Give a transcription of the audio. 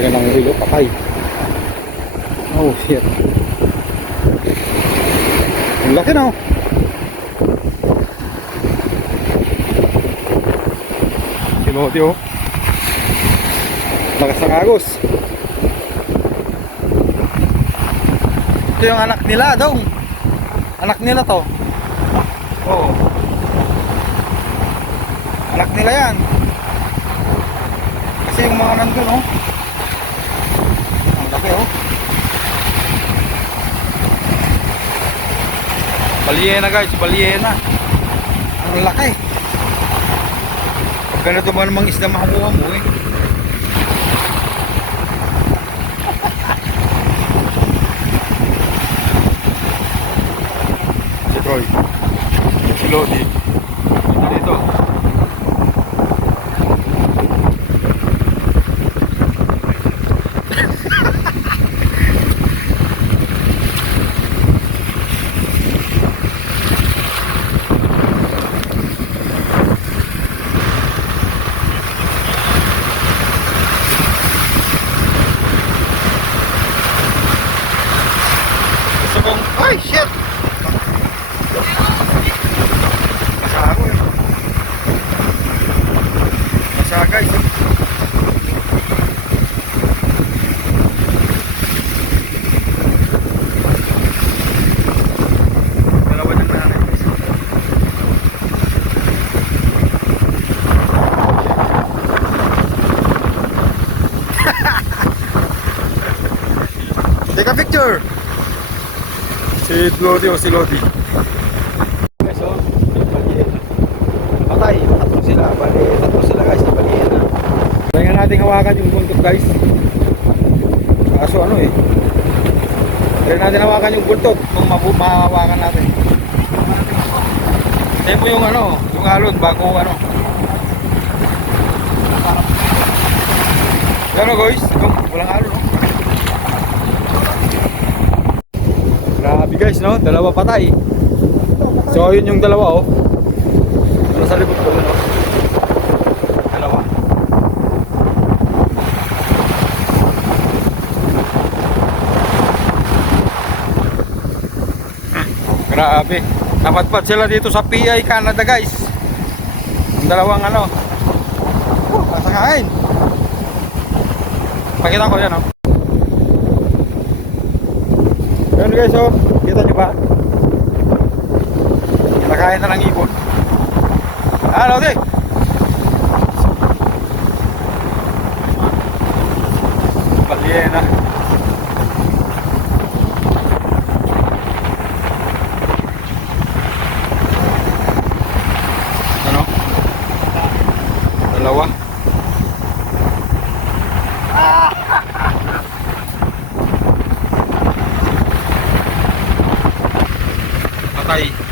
Patay. Oh, shit. Ang laki na oh. Silote oh. Lakas ng agos. Ito yung anak nila, dong. Anak nila to. Oo. Anak nila yan. Kasi yung mga nandun, oh. Laki, oh. Balyena guys, balyena. Ang laki. Pag ganito ba namang isda makukuha mo, eh. Si Troy. Si Lodi. Dito. Gusto kong... Ay, shit! Nasa ako eh. Nasa guys. eh. Dalawa ng nanay guys. Take a picture! Si Lodi o si Lodi. So, patay. Tatlo sila. Bali, tatlo sila guys na baliyan na. Kaya nga natin hawakan yung buntot guys. Kaso ano eh. Kaya natin hawakan yung buntot kung mabu mahawakan natin. Kaya mo yung ano, yung alon bago ano. Ano guys? Ito, walang alon. No? Grabe guys, no? Dalawa patay. So, yun yung dalawa, oh. Ano sa likod ko, no? Dalawa. Grabe. Napatpat sila dito sa PI Canada, guys. Ang dalawang ano. Oh, kasakain. Pakita ko yan, oh. Yan guys, oh. Kita nyo ba? Nakain na ng ibon. Ano, di? Balyena. Ano? Dalawa. Patay.